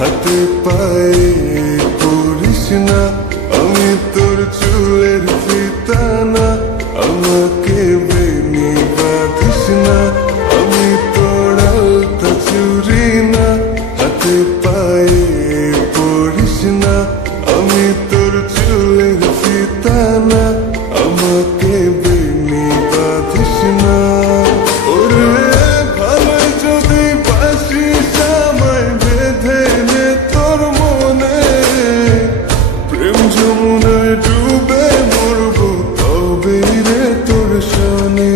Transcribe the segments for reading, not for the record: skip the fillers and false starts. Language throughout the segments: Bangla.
হাতে পায়ে পড়িস না, আমি তোর চুলের ফিতা না, আমাকে বেনি বাঁধিস না, আমি তোর আলতা চুরি না, হাতে পায়ে পড়িস না, আমি তোর চুলের ফিতা না, আমাকে বেনি বাঁধিস না। ওরে ভালো যদি বাসিস আমায় বেঁধে নে তোর মনে, প্রেম যমুনায় ডুবে মরবো তবে রে তোর শোনে।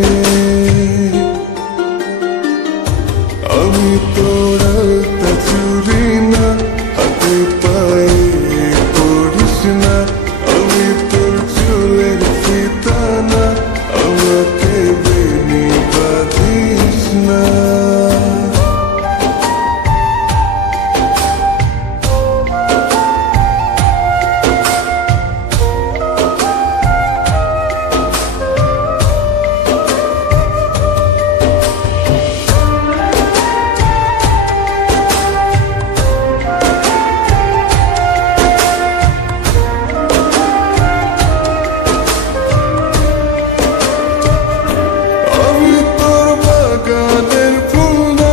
আমি তোর আলতা চুরি না, হাতে পায়ে পড়িস না, আমি তোর চুলের ফিতা না, আমাকে বেনি বাঁধিস না। আমি তোর বাগানের ফুল না,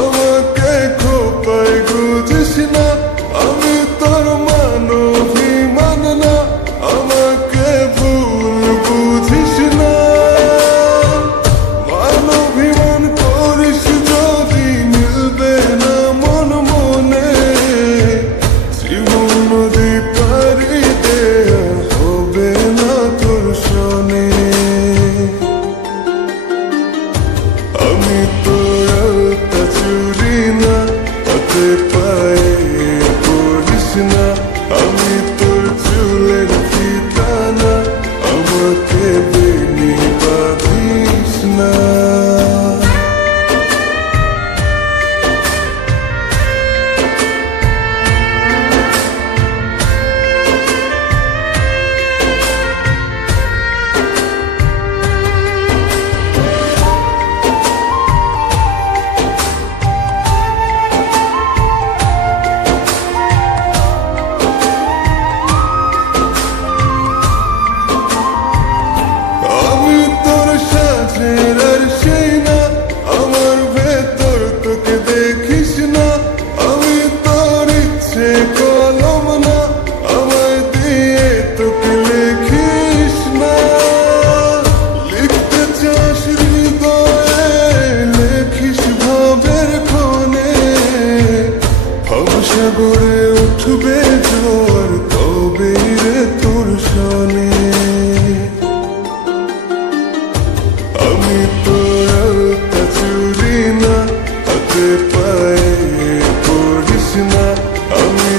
আমাকে খোপায় গুজিস না, আমি তোর মানবিমান না, আমাকে ভুল বুঝিস না। মানবিমান করিস যদি মিলবে না মন মনে, জীবন নদী পারি দেয়া হবে না তোর শোনে। আমি তোর আলতা চুরি না, হাতে পায়ে পড়িস না, আমি তোর চুলের ফিতা না, আমাকে বেনি বাঁধিস না। আমি তোর সাজের আর সেই না, আমার ভেতর তোকে দেখিস না, আমি তোর ইচ্ছে কলম না, আমায় দিয়ে তোকে লেখিস না। লিখতে চাস হৃদয়ে লেখিস ভাবের ক্ষণে, ভবসাগরে উঠবে জোয়ার তবে রে তোর শোনে। আমি তোর আলতা চুরি না, হাতে পায়ে পড়িস না, আমি